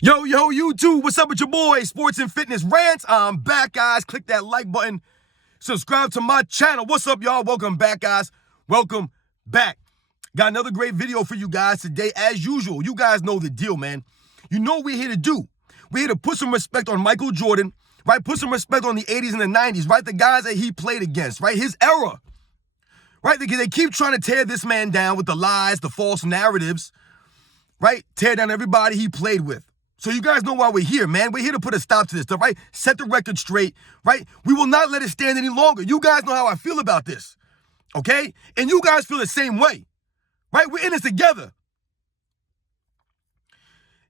Yo, YouTube, what's up with your boy, Sports and Fitness Rants? I'm back, guys. Click that like button. Subscribe to my channel. What's up, y'all? Welcome back, guys. Welcome back. Got another great video for you guys today, as usual. You guys know the deal, man. You know what we're here to do. We're here to put some respect on Michael Jordan, right? Put some respect on the 80s and the 90s, right? The guys that he played against, right? His era, right? They keep trying to tear this man down with the lies, the false narratives, right? Tear down everybody he played with. So you guys know why we're here, man. We're here to put a stop to this stuff, right? Set the record straight, right? We will not let it stand any longer. You guys know how I feel about this, okay? And you guys feel the same way, right? We're in this together.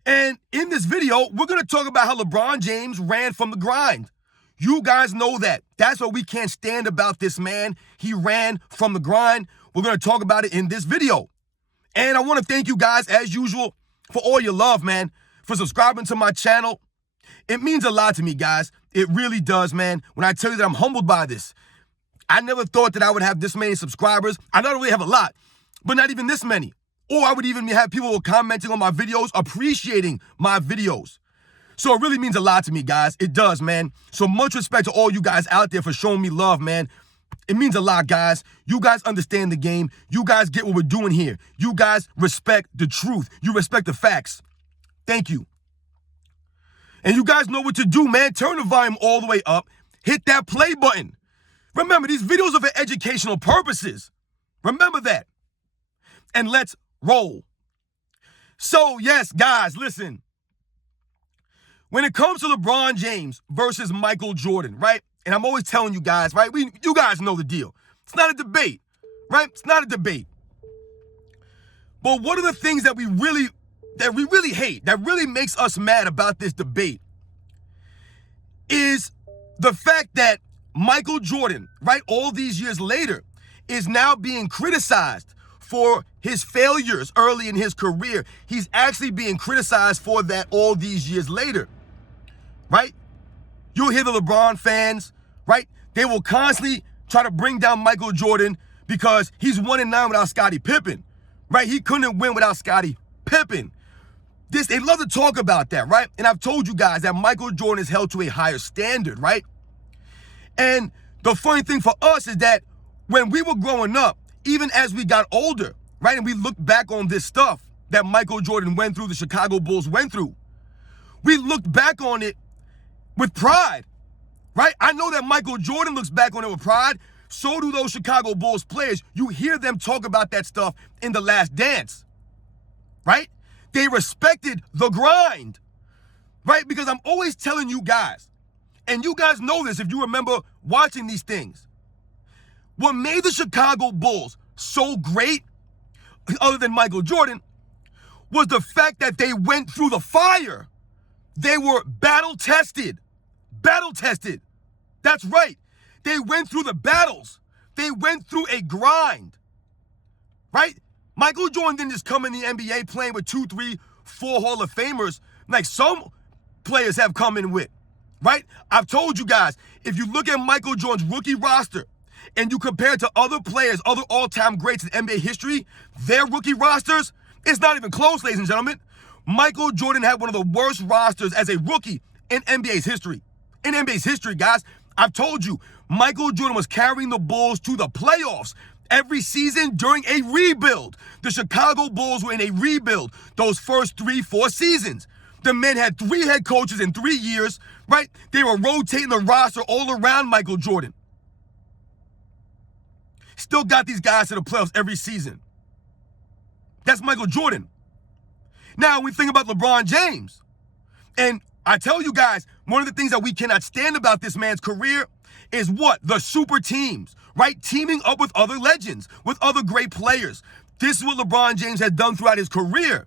And in this video, we're going to talk about how LeBron James ran from the grind. You guys know that. That's what we can't stand about this man. He ran from the grind. We're going to talk about it in this video. And I want to thank you guys, as usual, for all your love, man. For subscribing to my channel. It means a lot to me, guys. It really does, man. When I tell you that I'm humbled by this. I never thought that I would have this many subscribers. I not really have a lot, but not even this many. Or I would even have people commenting on my videos, appreciating my videos. So it really means a lot to me, guys. It does, man. So much respect to all you guys out there for showing me love, man. It means a lot, guys. You guys understand the game. You guys get what we're doing here. You guys respect the truth. You respect the facts. Thank you. And you guys know what to do, man. Turn the volume all the way up. Hit that play button. Remember, these videos are for educational purposes. Remember that. And let's roll. So, yes, guys, listen. When it comes to LeBron James versus Michael Jordan, right? And I'm always telling you guys, right? You guys know the deal. It's not a debate, right? It's not a debate. But one of the things that we really hate, that really makes us mad about this debate, is the fact that Michael Jordan, right, all these years later, is now being criticized for his failures early in his career. He's actually being criticized for that all these years later, right? You'll hear the LeBron fans, right? They will constantly try to bring down Michael Jordan because he's 1-9 without Scottie Pippen, right? He couldn't win without Scottie Pippen. They love to talk about that, right? And I've told you guys that Michael Jordan is held to a higher standard, right? And the funny thing for us is that when we were growing up, even as we got older, right, and we look back on this stuff that Michael Jordan went through, the Chicago Bulls went through, we looked back on it with pride, right? I know that Michael Jordan looks back on it with pride. So do those Chicago Bulls players. You hear them talk about that stuff in The Last Dance, right? They respected the grind, right? Because I'm always telling you guys, and you guys know this if you remember watching these things. What made the Chicago Bulls so great, other than Michael Jordan, was the fact that they went through the fire. They were battle-tested. Battle-tested. That's right. They went through the battles. They went through a grind, right? Michael Jordan didn't just come in the NBA playing with 2, 3, 4 Hall of Famers like some players have come in with, right? I've told you guys, if you look at Michael Jordan's rookie roster and you compare it to other players, other all-time greats in NBA history, their rookie rosters, it's not even close, ladies and gentlemen. Michael Jordan had one of the worst rosters as a rookie in NBA's history. In NBA's history, guys, I've told you, Michael Jordan was carrying the Bulls to the playoffs every season during a rebuild. The Chicago Bulls were in a rebuild those first 3, 4 seasons. The men had 3 head coaches in 3 years, right? They were rotating the roster all around Michael Jordan. Still got these guys to the playoffs every season. That's Michael Jordan. Now, we think about LeBron James. And I tell you guys, one of the things that we cannot stand about this man's career is what? The super teams, right? Teaming up with other legends, with other great players. This is what LeBron James has done throughout his career,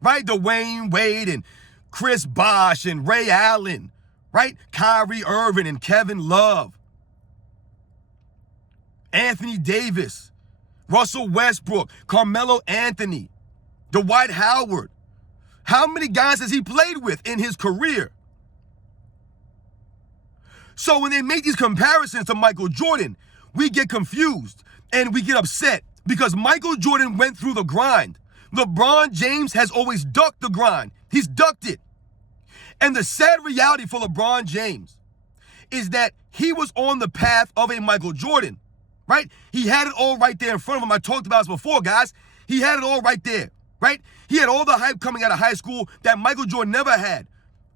right? Dwayne Wade and Chris Bosh and Ray Allen, right? Kyrie Irving and Kevin Love. Anthony Davis, Russell Westbrook, Carmelo Anthony, Dwight Howard. How many guys has he played with in his career? So when they make these comparisons to Michael Jordan, we get confused and we get upset because Michael Jordan went through the grind. LeBron James has always ducked the grind. He's ducked it. And the sad reality for LeBron James is that he was on the path of a Michael Jordan, right? He had it all right there in front of him. I talked about this before, guys. He had it all right there, right? He had all the hype coming out of high school that Michael Jordan never had,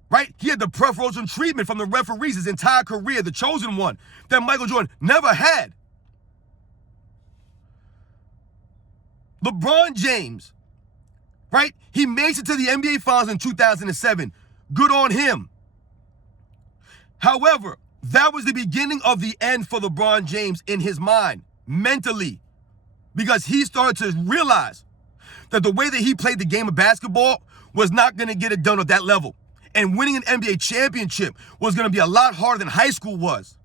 right? He had the preferential treatment from the referees his entire career, the chosen one, that Michael Jordan never had. LeBron James, right? He makes it to the NBA Finals in 2007. Good on him. However, that was the beginning of the end for LeBron James in his mind, mentally, because he started to realize that the way that he played the game of basketball was not going to get it done at that level. And winning an NBA championship was going to be a lot harder than high school was.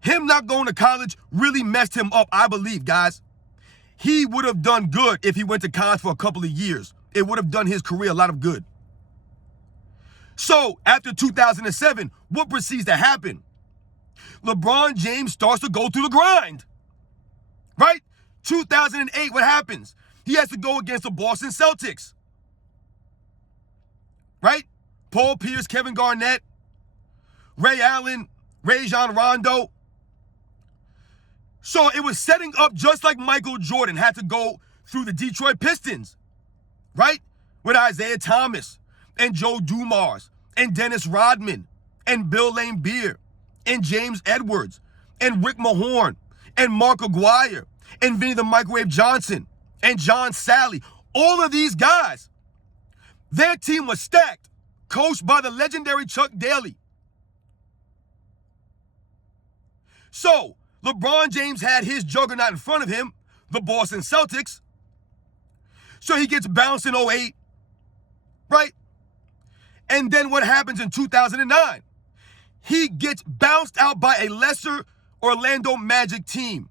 Him not going to college really messed him up, I believe, guys. He would have done good if he went to college for a couple of years. It would have done his career a lot of good. So, after 2007, what proceeds to happen? LeBron James starts to go through the grind, right? 2008, what happens? He has to go against the Boston Celtics, right? Paul Pierce, Kevin Garnett, Ray Allen, Rajon Rondo. So it was setting up just like Michael Jordan had to go through the Detroit Pistons, right? With Isaiah Thomas and Joe Dumars and Dennis Rodman and Bill Laimbeer and James Edwards and Rick Mahorn and Mark Aguirre and Vinny the Microwave Johnson and John Sally. All of these guys, their team was stacked, coached by the legendary Chuck Daly. So, LeBron James had his juggernaut in front of him, the Boston Celtics. So he gets bounced in 2008, right? And then what happens in 2009? He gets bounced out by a lesser Orlando Magic team.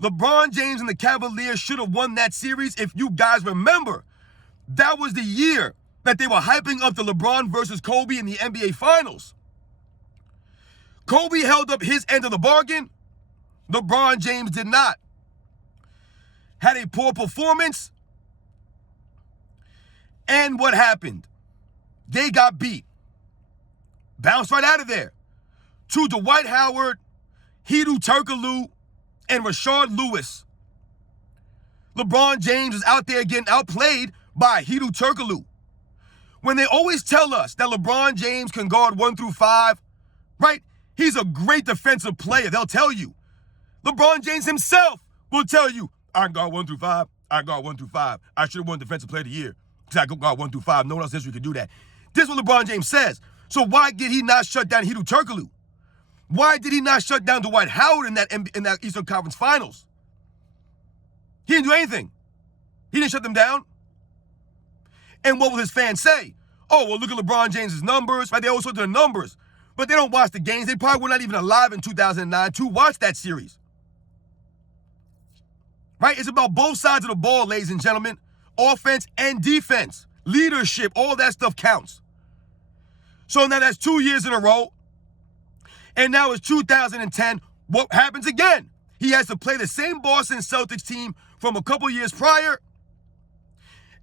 LeBron James and the Cavaliers should have won that series. If you guys remember, that was the year that they were hyping up the LeBron versus Kobe in the NBA Finals. Kobe held up his end of the bargain. LeBron James did not. Had a poor performance. And what happened? They got beat. Bounced right out of there. To Dwight Howard, Hedo Turkoglu, and Rashard Lewis. LeBron James is out there getting outplayed by Hedo Turkoglu. When they always tell us that LeBron James can guard 1 through 5, right? He's a great defensive player. They'll tell you. LeBron James himself will tell you, I can guard 1 through 5. I can guard 1 through 5. I should have won Defensive Player of the Year because I could guard 1 through 5. No one else in history could do that. This is what LeBron James says. So why did he not shut down Hedo Turkoglu? Why did he not shut down Dwight Howard in that Eastern Conference Finals? He didn't do anything. He didn't shut them down. And what will his fans say? Oh, well, look at LeBron James' numbers, right? They always look at the numbers, but they don't watch the games. They probably were not even alive in 2009 to watch that series. Right? It's about both sides of the ball, ladies and gentlemen. Offense and defense. Leadership, all that stuff counts. So now that's 2 years in a row. And now it's 2010. What happens again? He has to play the same Boston Celtics team from a couple years prior.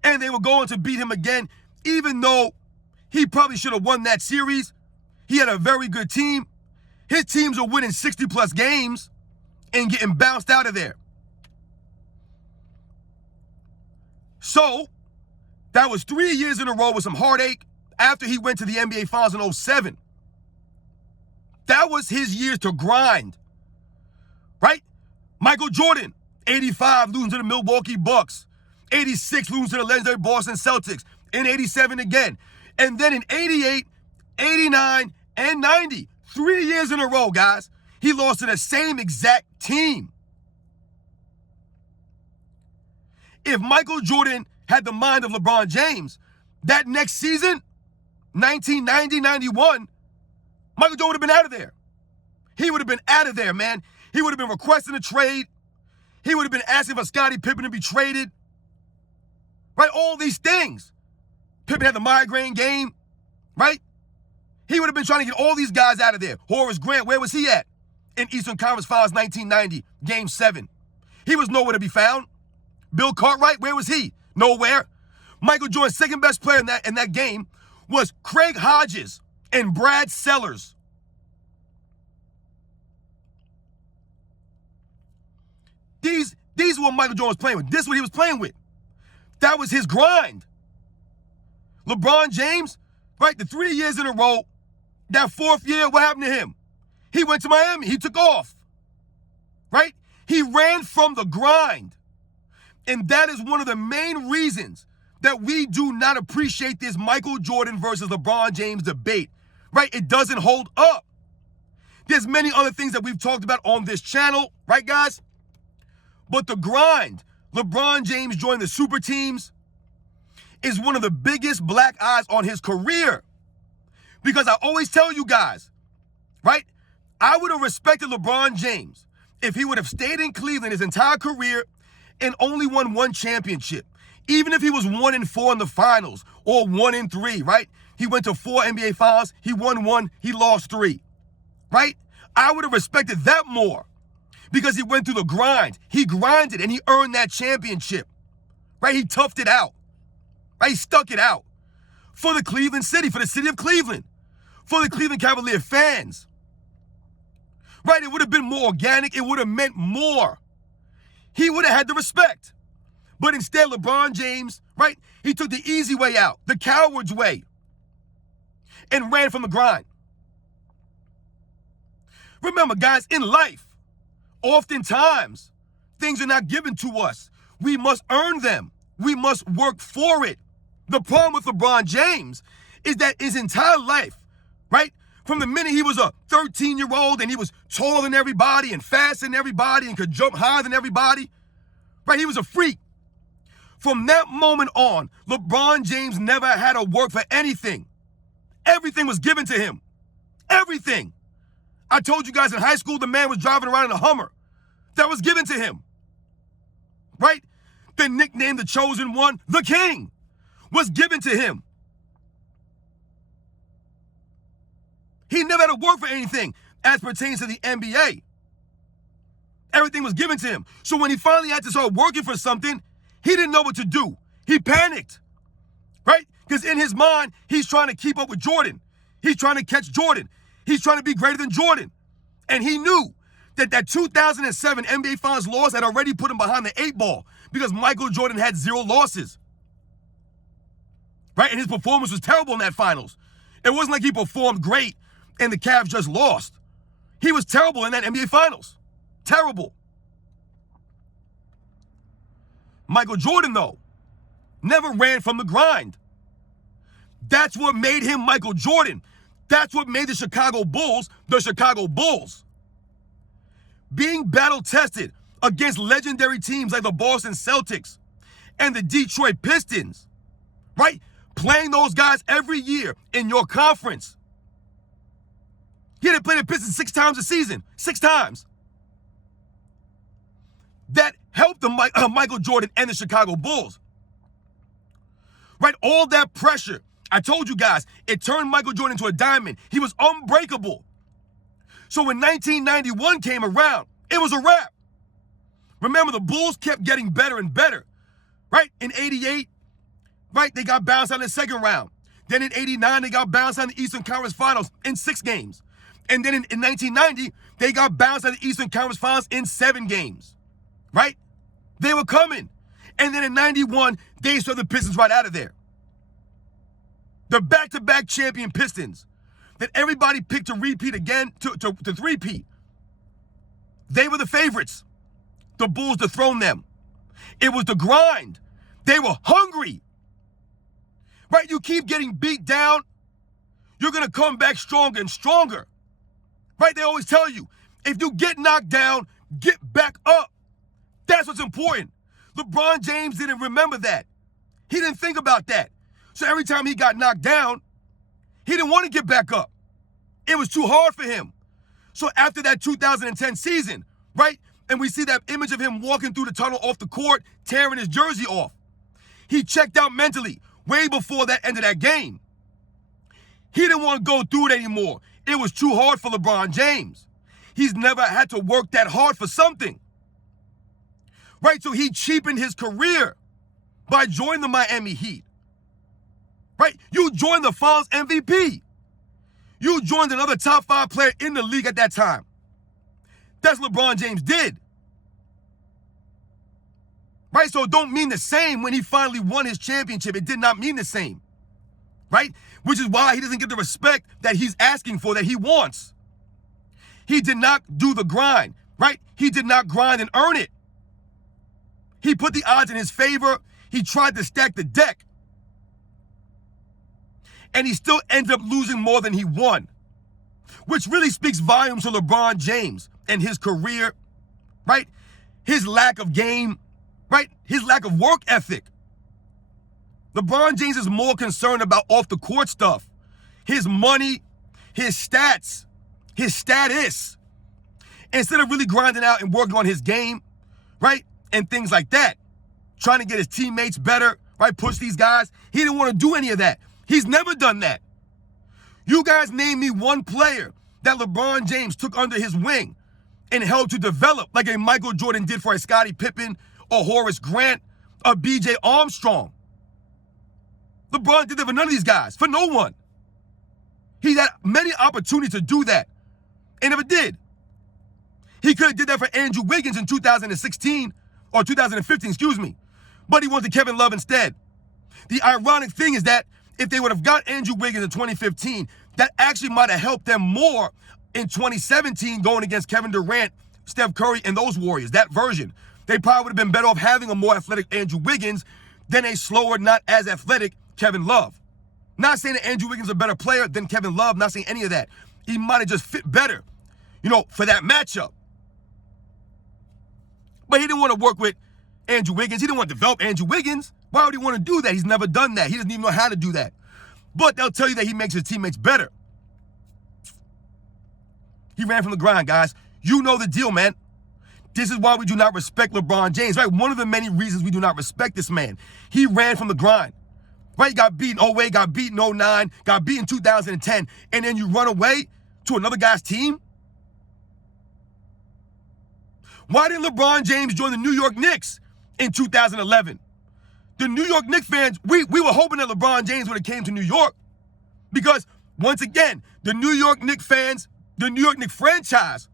And they were going to beat him again, even though he probably should have won that series. He had a very good team. His teams are winning 60-plus games and getting bounced out of there. So, that was 3 years in a row with some heartache after he went to the NBA Finals in 2007. That was his years to grind, right? Michael Jordan, 85, losing to the Milwaukee Bucks. 86, losing to the legendary Boston Celtics. In 87 again. And then in 88, 89, and 90, 3 years in a row, guys, he lost to the same exact team. If Michael Jordan had the mind of LeBron James, that next season, 1990-91, Michael Jordan would have been out of there. He would have been out of there, man. He would have been requesting a trade. He would have been asking for Scottie Pippen to be traded. Right? All these things. Pippen had the migraine game, right? He would have been trying to get all these guys out of there. Horace Grant, where was he at? In Eastern Conference Finals 1990, Game 7. He was nowhere to be found. Bill Cartwright, where was he? Nowhere. Michael Jordan, second best player in that game, was Craig Hodges and Brad Sellers. These were what Michael Jordan was playing with. This is what he was playing with. That was his grind. LeBron James, right, the 3 years in a row, that fourth year, what happened to him? He went to Miami. He took off, right? He ran from the grind. And that is one of the main reasons that we do not appreciate this Michael Jordan versus LeBron James debate, right? It doesn't hold up. There's many other things that we've talked about on this channel, right, guys? But the grind, LeBron James joined the super teams, is one of the biggest black eyes on his career. Because I always tell you guys, right? I would have respected LeBron James if he would have stayed in Cleveland his entire career and only won one championship. Even if he was 1-4 in the finals or 1-3, right? He went to 4 NBA finals, he won 1, he lost 3, right? I would have respected that more because he went through the grind. He grinded and he earned that championship, right? He toughed it out, right? He stuck it out for the Cleveland City, for the city of Cleveland, for the Cleveland Cavalier fans, right? It would have been more organic. It would have meant more. He would have had the respect. But instead, LeBron James, right, he took the easy way out, the coward's way, and ran from the grind. Remember, guys, in life, oftentimes, things are not given to us. We must earn them. We must work for it. The problem with LeBron James is that his entire life, right, from the minute he was a 13-year-old and he was taller than everybody and faster than everybody and could jump higher than everybody, right, he was a freak. From that moment on, LeBron James never had to work for anything. Everything was given to him. Everything. I told you guys in high school, the man was driving around in a Hummer. That was given to him. Right? The nickname, the chosen one, the king, was given to him. He never had to work for anything as pertains to the NBA. Everything was given to him. So when he finally had to start working for something, he didn't know what to do. He panicked, right? Because in his mind, he's trying to keep up with Jordan. He's trying to catch Jordan. He's trying to be greater than Jordan. And he knew that 2007 NBA Finals loss had already put him behind the 8 ball because Michael Jordan had 0 losses, right? And his performance was terrible in that finals. It wasn't like he performed great and the Cavs just lost. He was terrible in that NBA Finals. Terrible. Michael Jordan, though, never ran from the grind. That's what made him Michael Jordan. That's what made the Chicago Bulls the Chicago Bulls. Being battle-tested against legendary teams like the Boston Celtics and the Detroit Pistons, right? Playing those guys every year in your conference. He had to play the Pistons 6 times a season. 6 times. That helped the Michael Jordan and the Chicago Bulls. Right? All that pressure. I told you guys, it turned Michael Jordan into a diamond. He was unbreakable. So when 1991 came around, it was a wrap. Remember, the Bulls kept getting better and better. Right? In 88, right, they got bounced out in the second round. Then in 89, they got bounced out in the Eastern Conference Finals in 6 games. And then in 1990, they got bounced out of the Eastern Conference Finals in 7 games. Right? They were coming. And then in 91, they saw the Pistons right out of there. The back-to-back champion Pistons that everybody picked to repeat again, to three-peat. They were the favorites. The Bulls dethroned them. It was the grind. They were hungry. Right? You keep getting beat down, you're going to come back stronger and stronger. Right? They always tell you, if you get knocked down, get back up. That's what's important. LeBron James didn't remember that. He didn't think about that. So every time he got knocked down, he didn't want to get back up. It was too hard for him. So after that 2010 season, right, and we see that image of him walking through the tunnel off the court, tearing his jersey off, he checked out mentally way before that end of that game. He didn't want to go through it anymore. It was too hard for LeBron James. He's never had to work that hard for something. Right, so he cheapened his career by joining the Miami Heat. right? You joined the Finals MVP. You joined another top 5 player in the league at that time. That's what LeBron James did. Right? So it don't mean the same when he finally won his championship. It did not mean the same. Right? Which is why he doesn't get the respect that he's asking for, that he wants. He did not do the grind. Right? He did not grind and earn it. He put the odds in his favor. He tried to stack the deck. And he still ended up losing more than he won. Which really speaks volumes to LeBron James and his career, right? His lack of game, right? His lack of work ethic. LeBron James is more concerned about off the court stuff. His money, his stats, his status. Instead of really grinding out and working on his game, right? And things like that. Trying to get his teammates better, right? Push these guys. He didn't want to do any of that. He's never done that. You guys name me one player that LeBron James took under his wing and helped to develop like a Michael Jordan did for a Scottie Pippen or Horace Grant or B.J. Armstrong. LeBron did that for none of these guys, for no one. He had many opportunities to do that and never did. He could have did that for Andrew Wiggins in 2016 or 2015, excuse me, but he went to Kevin Love instead. The ironic thing is that if they would have got Andrew Wiggins in 2015, that actually might have helped them more in 2017 going against Kevin Durant, Steph Curry, and those Warriors, that version. They probably would have been better off having a more athletic Andrew Wiggins than a slower, not as athletic Kevin Love. Not saying that Andrew Wiggins is a better player than Kevin Love, not saying any of that. He might have just fit better, for that matchup. But he didn't want to work with Andrew Wiggins. He didn't want to develop Andrew Wiggins. Why would he want to do that? He's never done that. He doesn't even know how to do that. But they'll tell you that he makes his teammates better. He ran from the grind, guys. You know the deal, man. This is why we do not respect LeBron James, right? One of the many reasons we do not respect this man. He ran from the grind, right? He got beaten 08, got beaten 09, got beaten 2010, and then you run away to another guy's team? Why didn't LeBron James join the New York Knicks in 2011? The New York Knicks fans, we were hoping that LeBron James would have came to New York because, once again, the New York Knicks fans, the New York Knicks franchise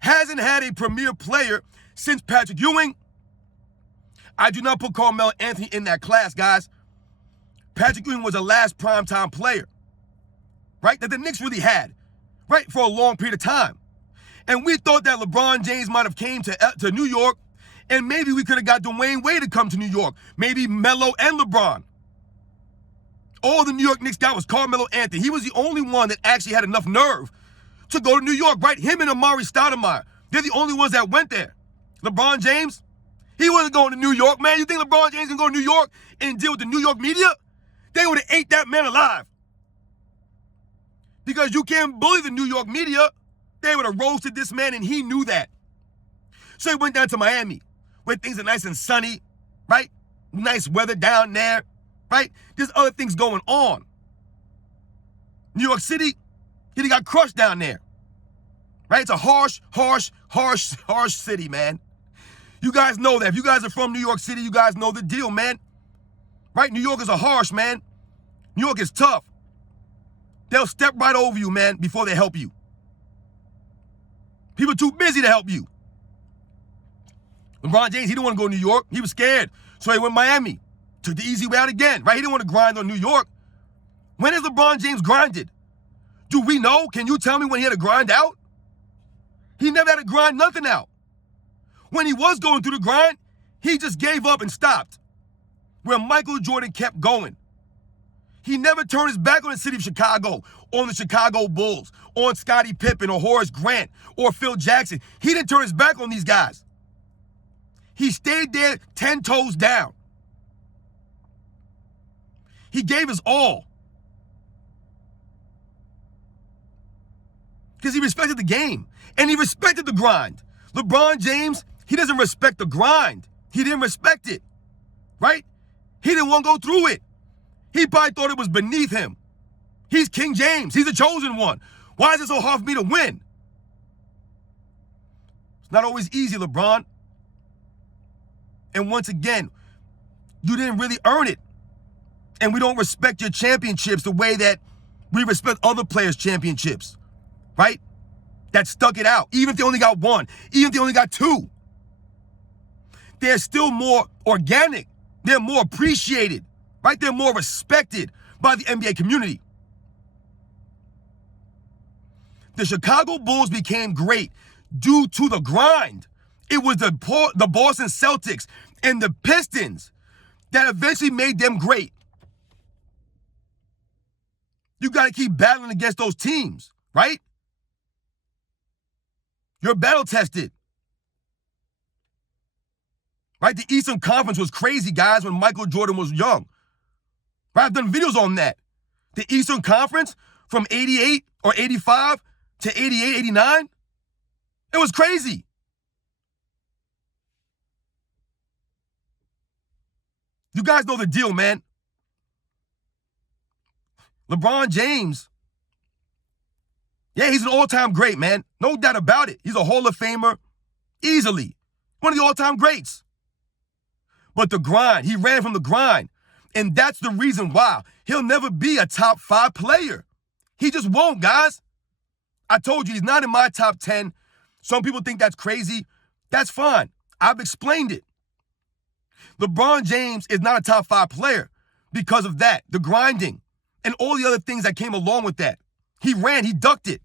hasn't had a premier player since Patrick Ewing. I do not put Carmelo Anthony in that class, guys. Patrick Ewing was the last primetime player, right, that the Knicks really had, right, for a long period of time. And we thought that LeBron James might have came to New York, and maybe we could have got Dwayne Wade to come to New York. Maybe Melo and LeBron. All the New York Knicks got was Carmelo Anthony. He was the only one that actually had enough nerve to go to New York, right? Him and Amari Stoudemire. They're the only ones that went there. LeBron James, he wasn't going to New York, man. You think LeBron James can go to New York and deal with the New York media? They would have ate that man alive. Because you can't bully the New York media. They would have roasted this man, and he knew that. So he went down to Miami, where things are nice and sunny, right? Nice weather down there, right? There's other things going on. New York City, he got crushed down there, right? It's a harsh city, man. You guys know that. If you guys are from New York City, you guys know the deal, man. Right? New Yorkers are harsh, man. New York is tough. They'll step right over you, man, before they help you. People too busy to help you. LeBron James, he didn't want to go to New York. He was scared. So he went to Miami. Took the easy way out again, right? He didn't want to grind on New York. When has LeBron James grinded? Do we know? Can you tell me when he had to grind out? He never had to grind nothing out. When he was going through the grind, he just gave up and stopped. Where Michael Jordan kept going. He never turned his back on the city of Chicago, on the Chicago Bulls, on Scottie Pippen or Horace Grant or Phil Jackson. He didn't turn his back on these guys. He stayed there 10 toes down. He gave his all. Because he respected the game. And he respected the grind. LeBron James, he doesn't respect the grind. He didn't respect it. Right? He didn't want to go through it. He probably thought it was beneath him. He's King James. He's the chosen one. Why is it so hard for me to win? It's not always easy, LeBron. And once again, you didn't really earn it. And we don't respect your championships the way that we respect other players' championships, right? That stuck it out. Even if they only got one, even if they only got two, they're still more organic. They're more appreciated, right? They're more respected by the NBA community. The Chicago Bulls became great due to the grind. It was the Boston Celtics and the Pistons that eventually made them great. You got to keep battling against those teams, right? You're battle tested. Right? The Eastern Conference was crazy, guys, when Michael Jordan was young. Right? I've done videos on that. The Eastern Conference from 88 or 85 to 88, 89, it was crazy. You guys know the deal, man. LeBron James, yeah, he's an all-time great, man. No doubt about it. He's a Hall of Famer, easily. One of the all-time greats. But the grind, he ran from the grind. And that's the reason why he'll never be a top 5 player. He just won't, guys. I told you, he's not in my top 10. Some people think that's crazy. That's fine. I've explained it. LeBron James is not a top 5 player because of that, the grinding, and all the other things that came along with that. He ran, he ducked it.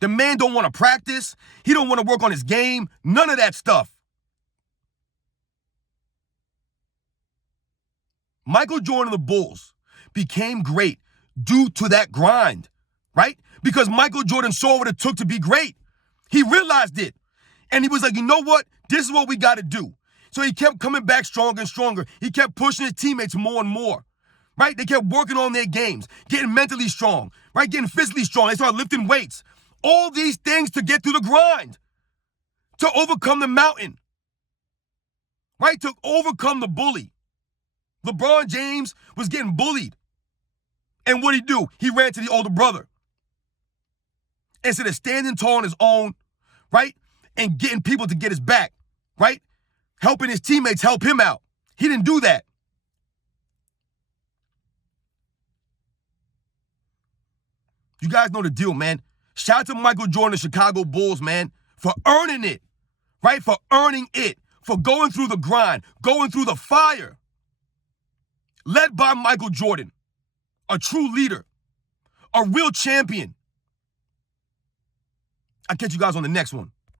The man don't want to practice. He don't want to work on his game. None of that stuff. Michael Jordan and the Bulls became great due to that grind, right? Because Michael Jordan saw what it took to be great. He realized it. And he was like, you know what? This is what we got to do. So he kept coming back stronger and stronger. He kept pushing his teammates more and more, right? They kept working on their games, getting mentally strong, right? Getting physically strong. They started lifting weights. All these things to get through the grind, to overcome the mountain, right? To overcome the bully. LeBron James was getting bullied. And what did he do? He ran to the older brother. Instead of standing tall on his own, right? And getting people to get his back, right? Helping his teammates help him out. He didn't do that. You guys know the deal, man. Shout out to Michael Jordan, the Chicago Bulls, man, for earning it, right? For earning it, for going through the grind, going through the fire. Led by Michael Jordan, a true leader, a real champion. I'll catch you guys on the next one.